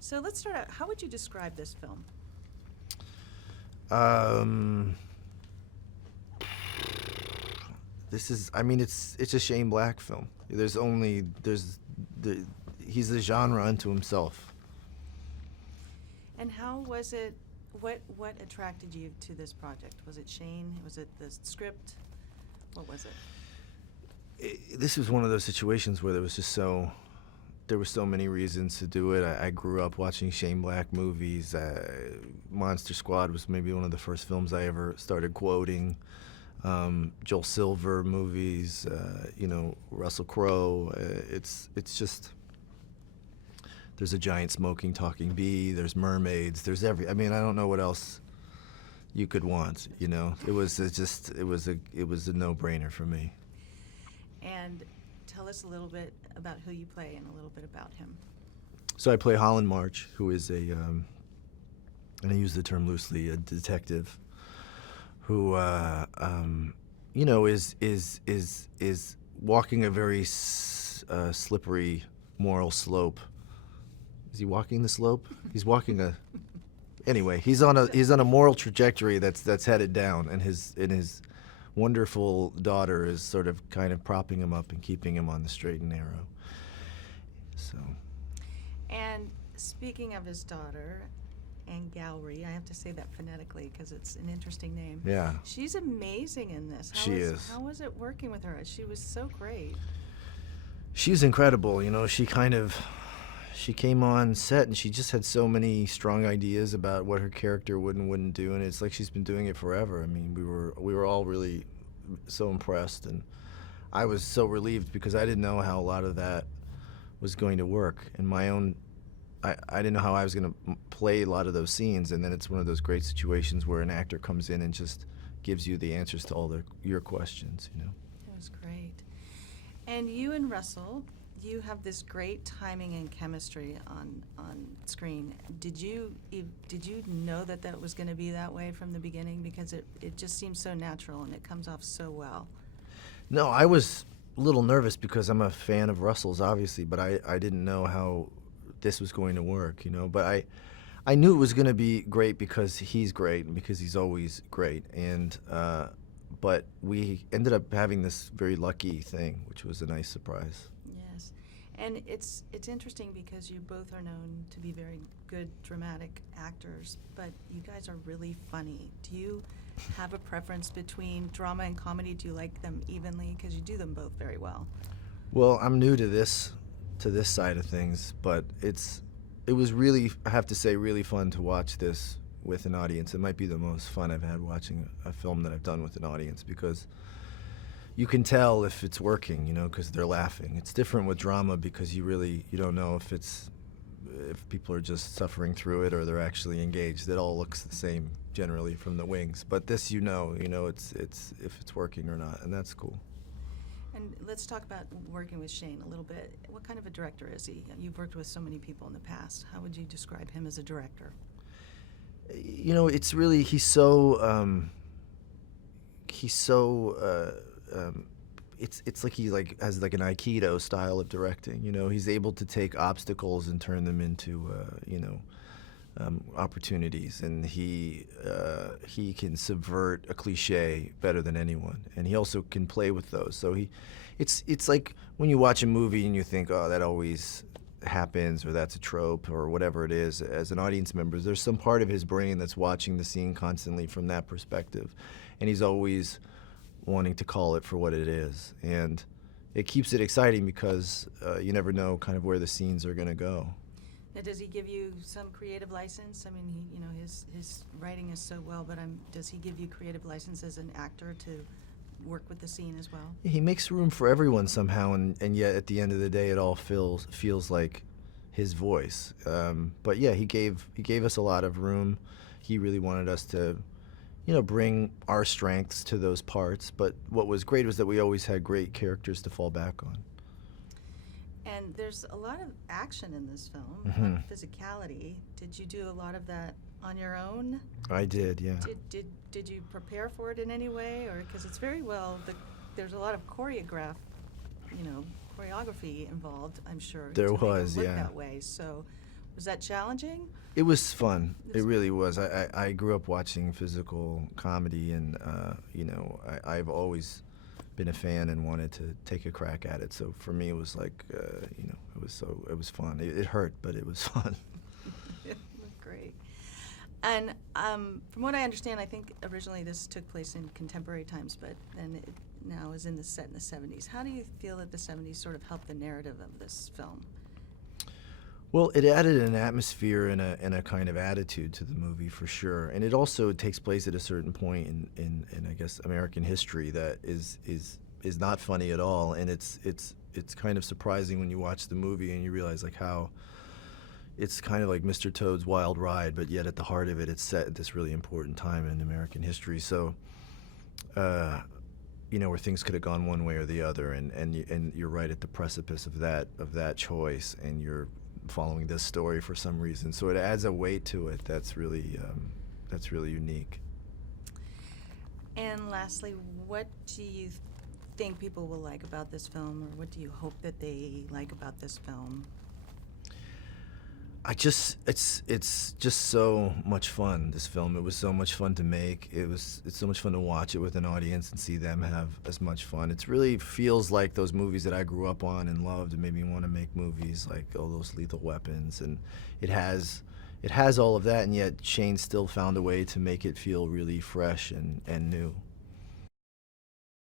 So let's start out. How would you describe this film? Um, I mean, it's a Shane Black film. The, he's the genre unto himself. And how was it? What attracted you to this project? Was it Shane? Was it the script? What was it? This was one of those situations where there were so many reasons to do it. I grew up watching Shane Black movies. Monster Squad was maybe one of the first films I ever started quoting. Joel Silver movies, Russell Crowe. It's just, there's a giant smoking talking bee. There's mermaids. I mean, I don't know what else you could want. It was a no-brainer for me. And tell us a little bit about who you play and a little bit about him. So I play Holland March, who is and I use the term loosely, a detective who, is walking a very slippery moral slope. Is he walking the slope? He's walking Anyway, he's on a moral trajectory that's headed down, and his wonderful daughter is sort of kind of propping him up and keeping him on the straight and narrow. So. And speaking of his daughter, and Gowrie, I have to say that phonetically because it's an interesting name. Yeah. She's amazing in this. She is. How was it working with her? She was so great. She's incredible. She came on set and she just had so many strong ideas about what her character would and wouldn't do, and it's like she's been doing it forever. I mean, we were all really so impressed, and I was so relieved because I didn't know how a lot of that was going to work. In my own, I didn't know how I was going to play a lot of those scenes, and then it's one of those great situations where an actor comes in and just gives you the answers to all your questions. It was great. And you and Russell, you have this great timing and chemistry on screen. Did you know that was going to be that way from the beginning? Because it just seems so natural and it comes off so well. No, I was a little nervous because I'm a fan of Russell's, obviously, but I didn't know how this was going to work, But I knew it was going to be great because he's great and because he's always great. And but we ended up having this very lucky thing, which was a nice surprise. Yes, and it's interesting because you both are known to be very good dramatic actors, but you guys are really funny. Do you have a preference between drama and comedy? Do you like them evenly? Because you do them both very well. Well, I'm new to this side of things, but it was really, I have to say, really fun to watch this with an audience. It might be the most fun I've had watching a film that I've done with an audience, because you can tell if it's working, because they're laughing. It's different with drama because you don't know if people are just suffering through it or they're actually engaged. It all looks the same generally from the wings, but this it's if it's working or not, and that's cool. And let's talk about working with Shane a little bit. What kind of a director is he? You've worked with so many people in the past. How would you describe him as a director? It's really, it's like he has like an Aikido style of directing. He's able to take obstacles and turn them into opportunities, and he can subvert a cliche better than anyone, and he also can play with those. So it's like when you watch a movie and you think, oh, that always happens, or that's a trope, or whatever it is. As an audience member, there's some part of his brain that's watching the scene constantly from that perspective, and he's always wanting to call it for what it is, and it keeps it exciting because you never know kind of where the scenes are going to go. Now, does he give you some creative license? I mean, his writing is so well, but does he give you creative license as an actor to work with the scene as well? He makes room for everyone somehow, and yet at the end of the day, it all feels like his voice. But yeah, he gave us a lot of room. He really wanted us to, bring our strengths to those parts. But what was great was that we always had great characters to fall back on. And there's a lot of action in this film, a Mm-hmm. lot of physicality. Did you do a lot of that on your own? I did, yeah. Did you prepare for it in any way, or because it's very well? There's a lot of choreography involved. I'm sure. There to make it was, look yeah. That way. So, Was that challenging? It was fun. It It's- really was. I grew up watching physical comedy, and I've always been a fan and wanted to take a crack at it. So for me, it was like it was fun. It hurt, but it was fun. Great. And from what I understand, I think originally this took place in contemporary times, but then it now is set in the 70s. How do you feel that the 70s sort of helped the narrative of this film? Well, it added an atmosphere and a kind of attitude to the movie for sure, and it also takes place at a certain point in I guess American history that is not funny at all, and it's kind of surprising when you watch the movie and you realize like how it's kind of like Mr. Toad's Wild Ride, but yet at the heart of it, it's set at this really important time in American history. So, where things could have gone one way or the other, and you're right at the precipice of that choice, and you're following this story for some reason. So it adds a weight to it that's really unique. And lastly, what do you think people will like about this film, or what do you hope that they like about this film? It's just so much fun, this film. It was so much fun to make. It's so much fun to watch it with an audience and see them have as much fun. It really feels like those movies that I grew up on and loved and made me want to make movies like all those Lethal Weapons, and it has all of that, and yet Shane still found a way to make it feel really fresh and new.